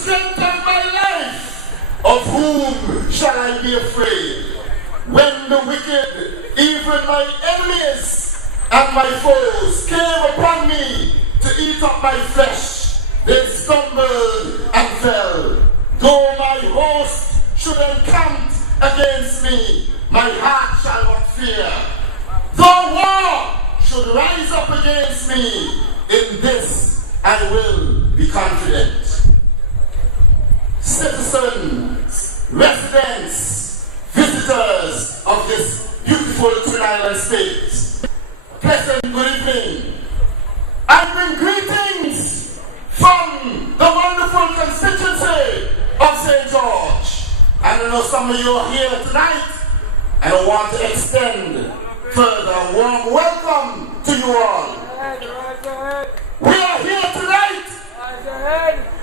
strength of my life, of whom shall I be afraid? When the wicked, even my enemies and my foes, came upon me to eat up my flesh, they stumbled and fell. Though my host should encamp against me, my heart shall not fear. Though war should rise up against me, in this I will be confident. Citizens, residents, visitors of this beautiful Twin Island state, pleasant good evening. I bring greetings from the wonderful constituency of St. George. And I know some of you are here tonight, and I want to extend further warm welcome to you all. We are here tonight,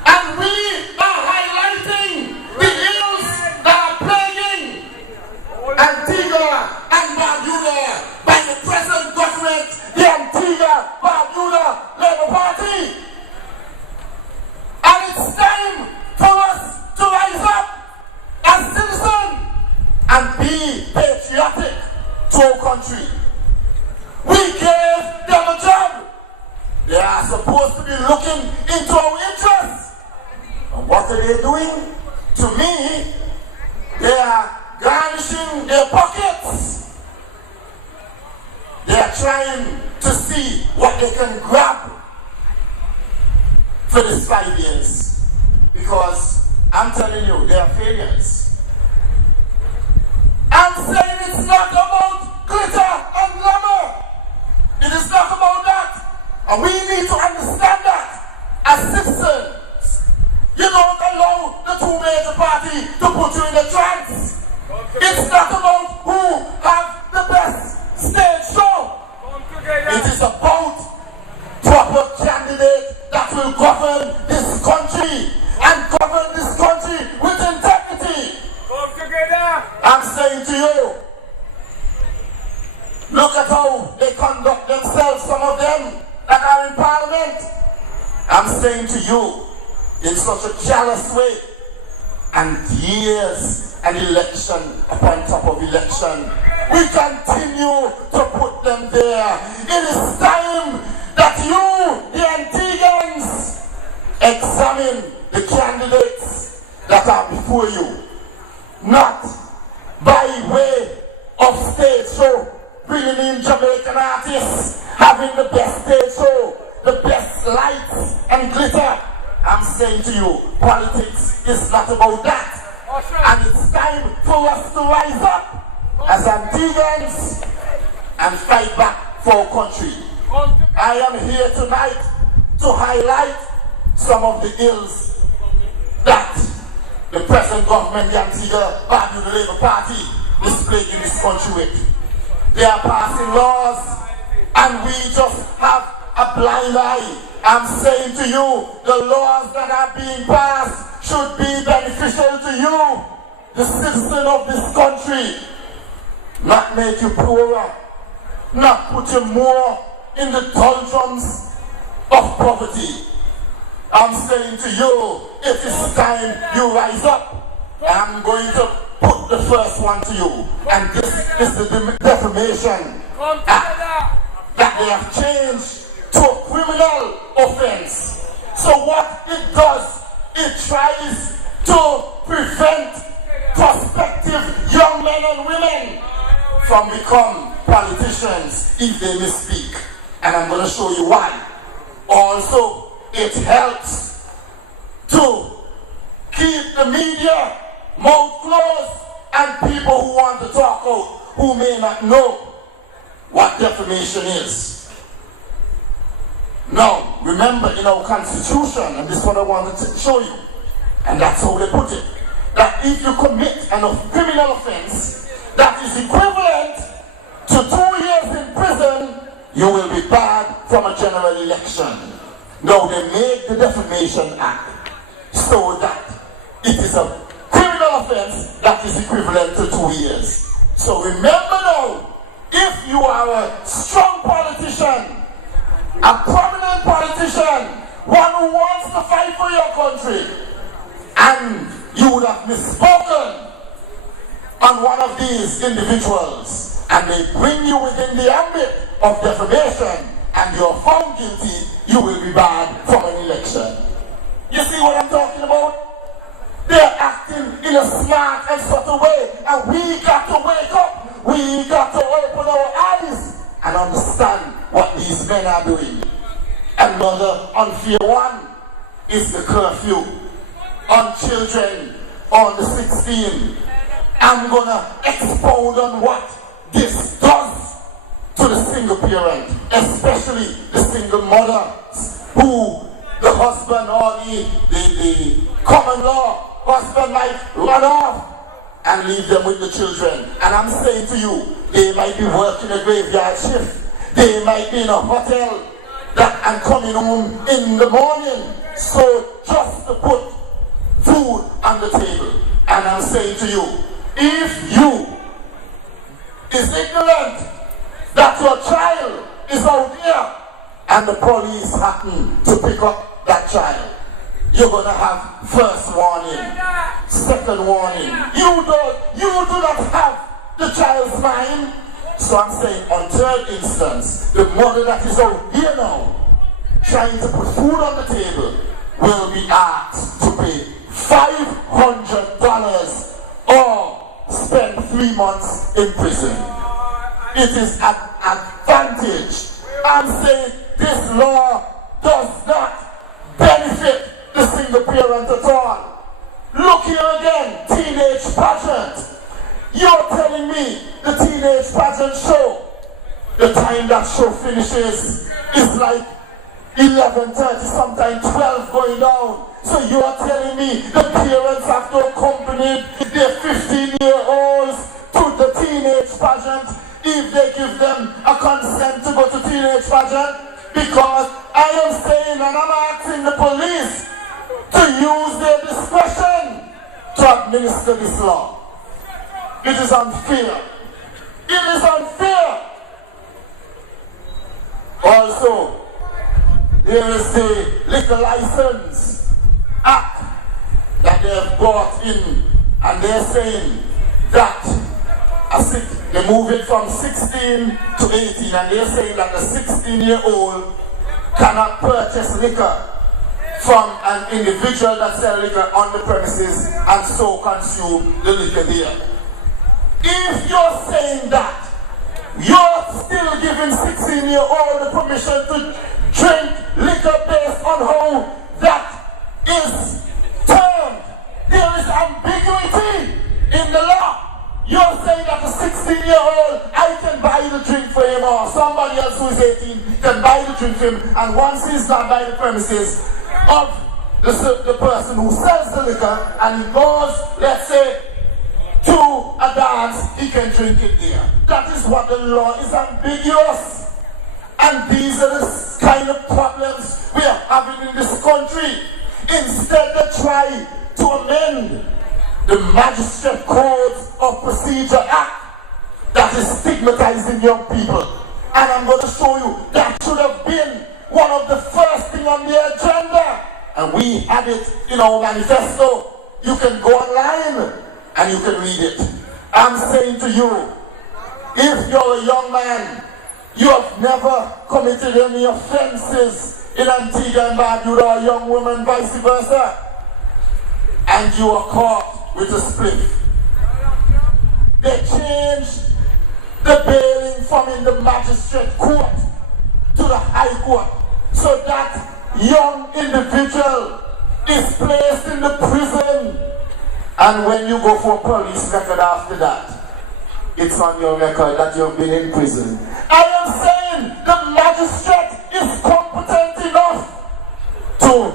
and we are highlighting the ills that are plaguing Antigua and Barbuda by the present government, the Antigua-Barbuda Labour Party. And it's time for us to rise up as citizens and be patriotic to our country. We gave them a job. They are supposed to be looking into our interests. And what are they doing? To me, they are garnishing their pockets. They are trying to see what they can grab for this 5 years. Because I'm telling you, they are failures. I'm saying it's not about glitter and glamour. It is not about that. And we need to understand that as citizens. You don't allow the two major parties to put you in a trance. It's not about who have the best stage show. It is about proper candidate that will govern this country and govern this country with integrity. I'm saying to you, look at how they conduct themselves, some of them that are in Parliament. I'm saying to you, in such a careless way, and years and election upon top of election, we continue to put them there. It is time that you, the Antiguans, examine the candidates that are before you, not by way of stage show, bringing in Jamaican artists, having the best stage show, the best lights and glitter. I'm saying to you, politics is not about that. And it's time for us to rise up as Antiguans and fight back for our country. I am here tonight to highlight some of the ills that the present government, the Antigua-Barbuda Labour Party, is plaguing this country with. They are passing laws, and we just have a blind eye. I'm saying to you, the laws that are being passed should be beneficial to you, the citizen of this country. Not make you poorer, not put you more in the doldrums of poverty. I'm saying to you, it is time you rise up. I'm going to put the first one to you. And this is the defamation act that they have changed to a criminal offense. So what it does, it tries to prevent prospective young men and women from becoming politicians if they misspeak. And I'm going to show you why. Also, it helps to keep the media mouth closed and people who want to talk out who may not know what defamation is. Now, remember in our constitution, and this is what I wanted to show you, and that's how they put it, that if you commit a criminal offense that is equivalent to 2 years in prison, you will be barred from a general election. Now, they made the Defamation Act so that it is a criminal offense that is equivalent to 2 years. So remember now, if you are a strong politician, a prominent politician, one who wants to fight for your country, and you would have misspoken on one of these individuals, and they bring you within the ambit of defamation, and you're found guilty, you will be barred from an election. You see what I'm talking about? They're acting in a smart and subtle way, and we got to wake up. We got to open our eyes and understand what these men are doing. Another unfair one is the curfew on children on the 16th. I'm going to expound on what this does to the single parent, especially the single mothers who the husband or the common law husband might run off and leave them with the children. And I'm saying to you, they might be working a graveyard shift. They might be in a hotel and coming home in the morning. So just to put food on the table. And I'm saying to you, if you is ignorant that your child is out here and the police happen to pick up that child, you're gonna have first warning, second warning. You do not have the child's mind. So I'm saying on third instance, the mother that is out here now trying to put food on the table will be asked to pay $500 or spend 3 months in prison. It is an advantage. I'm saying this law does not benefit the single parent at all. Look here again, teenage pageant. You're telling me the teenage pageant show, the time that show finishes is like 11:30, sometimes 12 going down. So you're telling me the parents have to accompany their 15-year-olds to the teenage pageant if they give them a consent to go to teenage pageant? Because I am saying and I'm asking the police to use their discretion to administer this law. It is unfair. It is unfair. Also, there is the Liquor License Act that they have brought in, and they're saying that they move it from 16 to 18, and they're saying that the 16-year-old cannot purchase liquor from an individual that sells liquor on the premises and so consume the liquor there. If you're saying that, you're still giving 16-year-old the permission to drink liquor based on how that is termed. There is ambiguity in the law. You're saying that a 16-year-old, I can buy the drink for him, or somebody else who is 18 can buy the drink for him, and once he's not by the premises of the person who sells the liquor, and he goes, let's say, to a dance, he can drink it there. That is what the law is ambiguous. And these are the kind of problems we are having in this country. Instead, they try to amend the Magistrate Code of Procedure Act that is stigmatizing young people. And I'm going to show you that should have been one of the first things on the agenda. And we had it in our manifesto. You can go online and you can read it. I'm saying to you, if you're a young man, you have never committed any offenses in Antigua and Barbuda, or a young woman, vice versa, and you are caught with a spliff, they changed the bailing from in the magistrate court to the high court, so that young individual is placed in the prison. And when you go for a police record after that, it's on your record that you've been in prison. I am saying the magistrate is competent enough to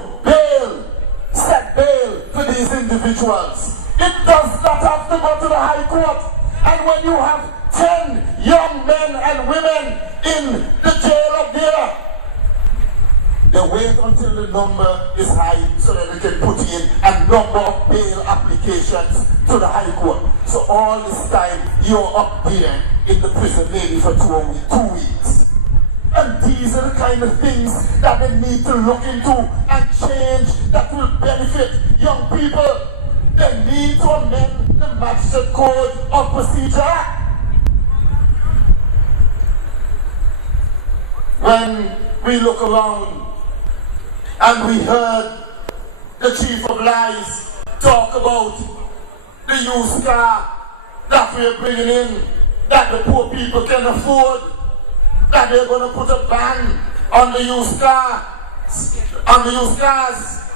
set bail for these individuals. It does not have to go to the high court. And when you have 10 young men and women in the jail up there, they wait until the number is high so that they can put in a number of bail applications to the High Court. So all this time, you're up there in the prison maybe for 2 weeks. And these are the kind of things that they need to look into and change that will benefit young people, they need to amend the Magistrate Code of Procedure. When we look around and we heard the Chief of Lies talk about the used car that we're bringing in, that the poor people can afford, that they're going to put a ban on the used cars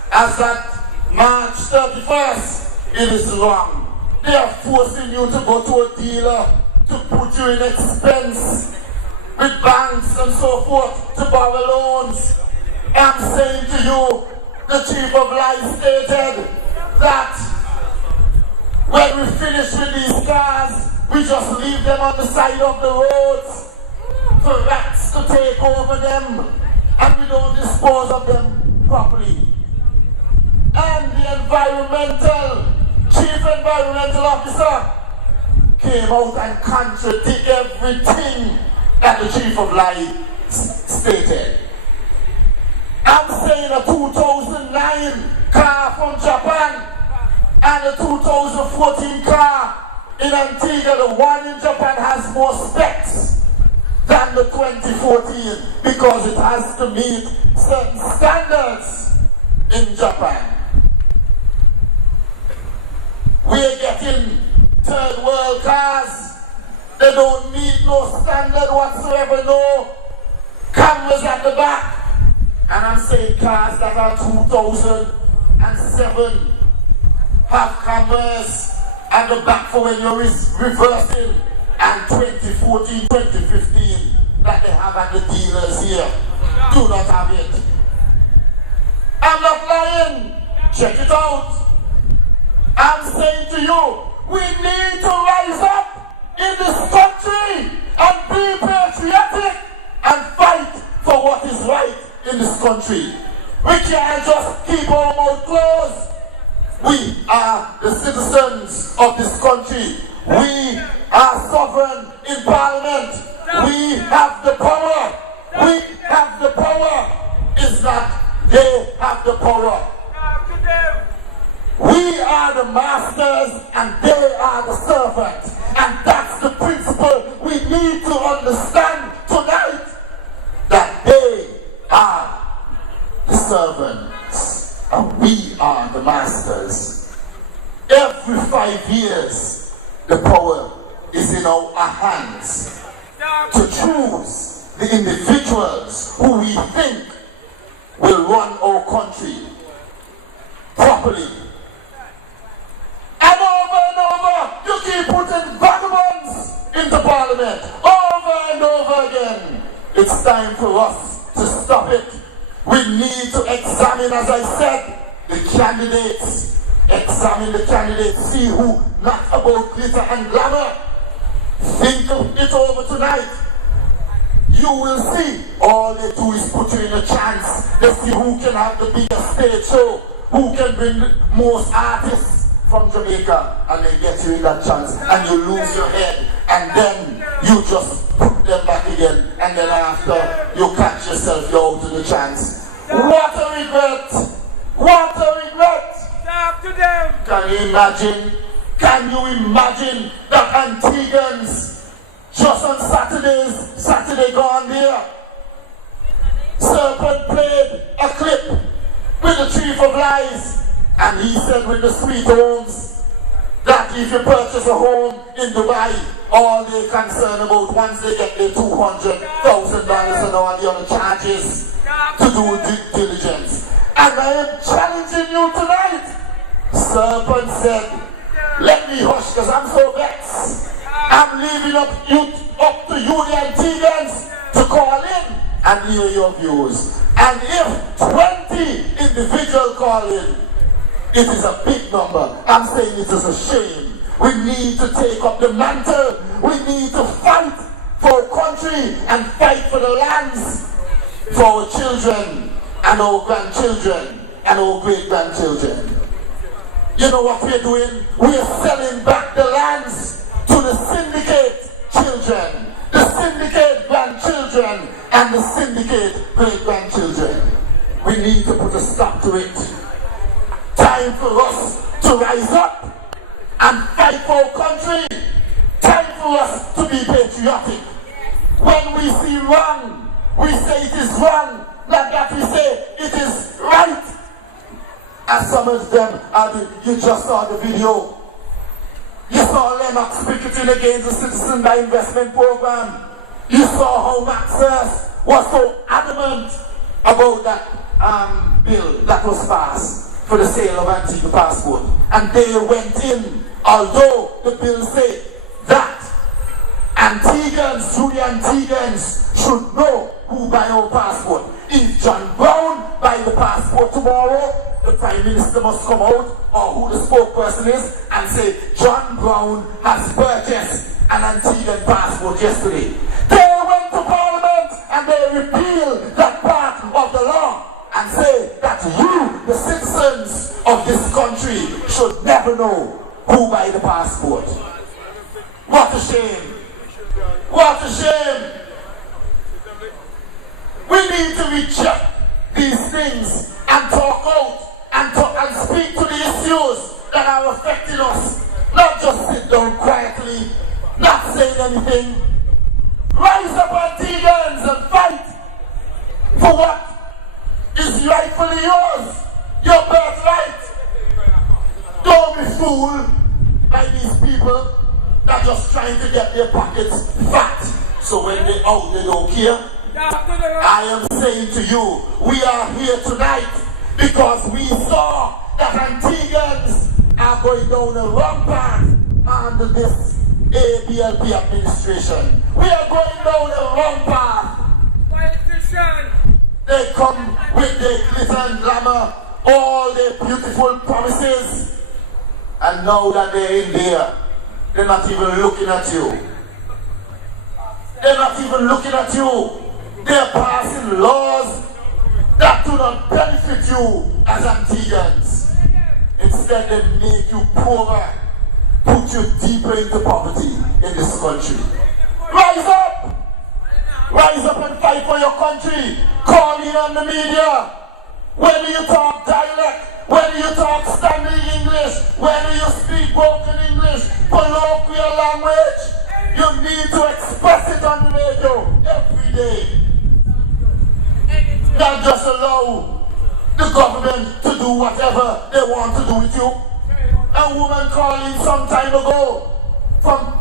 as at March 31st, it is wrong. They are forcing you to go to a dealer to put you in expense with banks and so forth to borrow loans. I'm saying to you, the Chief of Life stated that when we finish with these cars, we just leave them on the side of the roads for rats to take over them, and we don't dispose of them properly. And the Chief Environmental Officer came out and contradicted everything that the Chief of Life stated. I'm saying a 2009 car from Japan and a 2014 car in Antigua, the one in Japan has more specs than the 2014 because it has to meet certain standards in Japan. We're getting third world cars. They don't meet no standard whatsoever, no cameras at the back. And I'm saying cars that are 2007 have cameras at the back for when you're reversing, and 2014, 2015 that they have at the dealers here do not have it. I'm not lying. Check it out. I'm saying to you, we need to rise up in this country and be patriotic and fight for what is right in this country. We can't just keep our mouth closed. We are the citizens of this country. We are sovereign in Parliament. We have the power. We have the power. It's not they have the power. We are the masters and they are the servants. And that's the principle we need to understand tonight. That they are the servants and we are the masters. Every 5 years, the power is in our hands to choose the individuals who we think will run our country properly. And over, you keep putting vagabonds into Parliament over and over again. It's time for us to stop it. We need to examine, as I said, the candidates. Examine the candidates, see who not about glitter and glamour. Think of it over tonight. You will see all they do is put you in a chance. They see who can have the biggest stage show, who can bring the most artists from Jamaica, and they get you in that chance, and you lose your head, and then you just put them back again, and then after you catch yourself, you're out of the chance. What a regret! What a regret! Stop to them! Can you imagine? Can you imagine that Antiguans just on Saturday gone there? Serpent played a clip with the Chief of Lies, and he said with the sweet homes that if you purchase a home in Dubai, all they're concerned about once they get their $200,000 and all the other charges to do due diligence. And I am challenging you tonight. Serpent said, let me hush because I'm so vexed. I'm leaving up to you the Antiguans to call in and hear your views. And if 20 individuals call in, it is a big number. I'm saying it is a shame. We need to take up the mantle. We need to fight for our country and fight for the lands for our children and our grandchildren and our great-grandchildren. You know what we're doing? We're selling back the lands to the syndicate children, the syndicate grandchildren, and the syndicate great-grandchildren. We need to put a stop to it. Time for us to rise up and fight for our country. Time for us to be patriotic. When we see wrong, we say it is wrong. Not that we say it is right. As some of them you just saw the video. You saw Lennox picketing against the Citizen by Investment Program. You saw how Maxus was so adamant about that bill that was passed for the sale of antique passport. And they went in, although the bill said that Antiguans, truly Antiguans, should know who buy our passport. If John Brown buy the passport tomorrow, the Prime Minister must come out, or who the spokesperson is, and say, John Brown has purchased an Antiguan passport yesterday. They went to Parliament and they repealed that part of the law and say that you, the citizens of this country, should never know who buy the passport. What a shame. What a shame. We need to reject these things and talk out and speak to the issues that are affecting us. Not just sit down quietly, not saying anything. Rise up, Antiguans, and fight for what is rightfully yours, your birthright. Don't be fooled by these people that are just trying to get their pockets fat. So when they're out, they don't care. I am saying to you, we are here tonight because we saw that Antiguans are going down the wrong path under this ABLP administration. We are going down the wrong path. They come with their glitter and glamour, all their beautiful promises, and now that they're in there, they're not even looking at you. They're not even looking at you. They're passing laws that do not benefit you as Antiguans. Instead, they make you poorer, put you deeper into poverty in this country. Rise up! Rise up and fight for your country. Call in on the media. Whether you talk dialect, whether you talk standard English, whether you speak broken English, colloquial language, you need to express it on the radio every day. Not just allow the government to do whatever they want to do with you. A woman called in some time ago from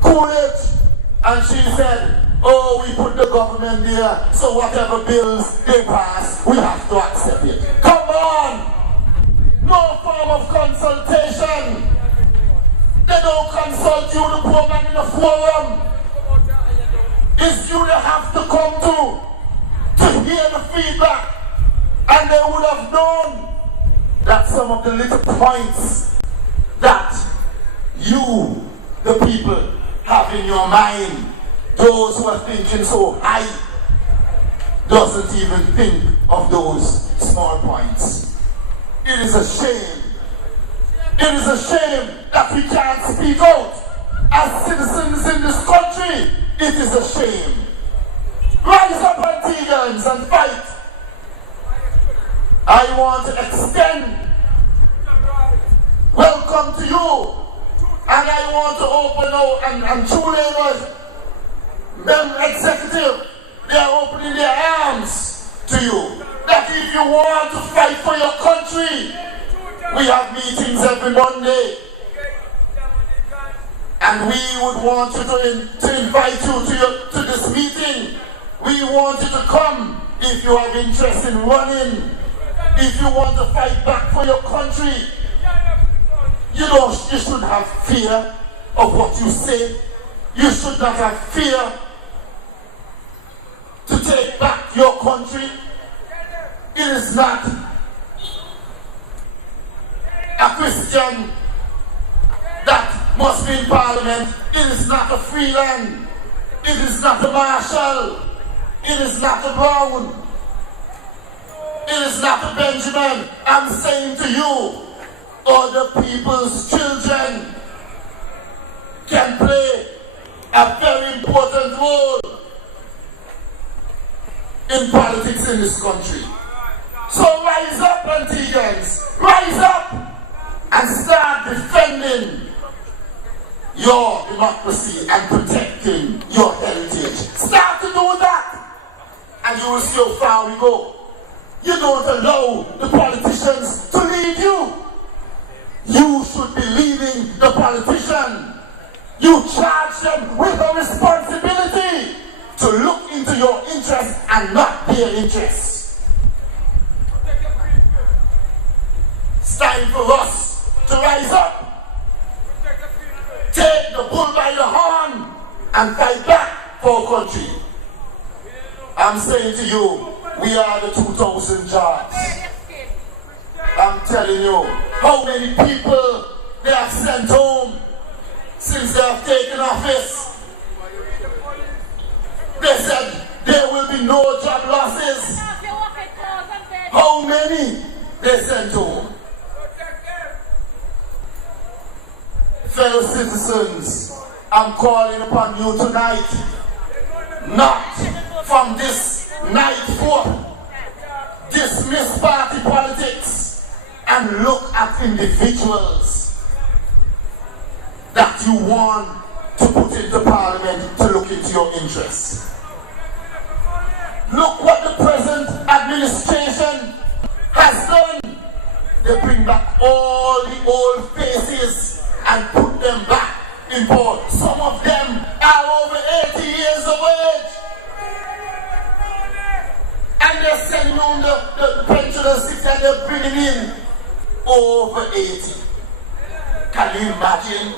Coolidge, and she said, oh, we put the government there, so whatever bills they pass, we have to accept it. Come on! No form of consultation. They don't consult you, the poor man in the forum. It's you they have to come to hear the feedback. And they would have known that some of the little points that you, the people, have in your mind, those who are thinking so high, doesn't even think of those small points. It is a shame. It is a shame that we can't speak out as citizens in this country. It is a shame. Rise up, Antiguans, and fight. I want to extend welcome to you, and I want to open out and True Labour's executive, they are opening their arms to you. That if you want to fight for your country, we have meetings every Monday. And we would want you to invite you to this meeting. We want you to come if you have interest in running. If you want to fight back for your country. You shouldn't have fear of what you say. You should not have fear to take back your country. It is not a Christian that must be in Parliament. It is not a free land. It is not a Marshall. It is not a Brown. It is not a Benjamin. I'm saying to you, other people's children can play a very important role in politics in this country. democracy and protecting your heritage. Start to do that, and you will see how far we go. You don't allow the politicians to lead you. You should be leading the politician. You charge them with a responsibility to look into your interests and not their interests. It's time for us to rise up, take the bull by the horn, and fight back for our country. I'm saying to you, we are the 2,000 jobs. I'm telling you, how many people they have sent home since they have taken office. They said there will be no job losses. How many they sent home? Fellow citizens, I'm calling upon you tonight, not from this night forth, dismiss party politics and look at individuals that you want to put into parliament to look into your interests. Look what the present administration has done. They bring back all the old faces and put them back in power. Some of them are over 80 years of age. And they're sending on the pensioners and they're bringing in over 80. Can you imagine?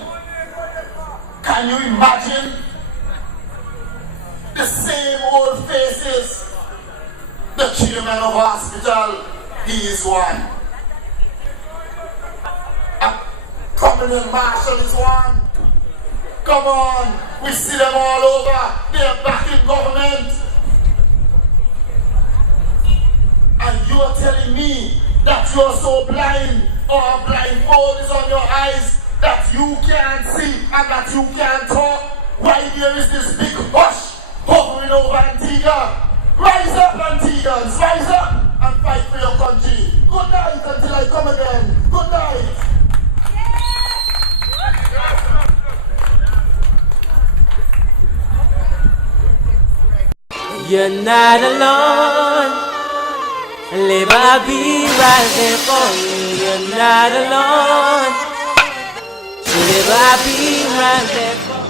Can you imagine? The same old faces. The chairman of hospital, he is one. A communal marshal is one. Come on, we see them all over. They're back in government. And you're telling me that you're so blind, or a blindfold is on your eyes, that you can't see and that you can't talk? Why there is this big hush hovering over Antigua? Rise up, Antiguans, rise up and fight for your country. Good night until I come again. Good night. You're not alone. Live, I'll be right there for you. You're not alone. Live, I'll be right there for you.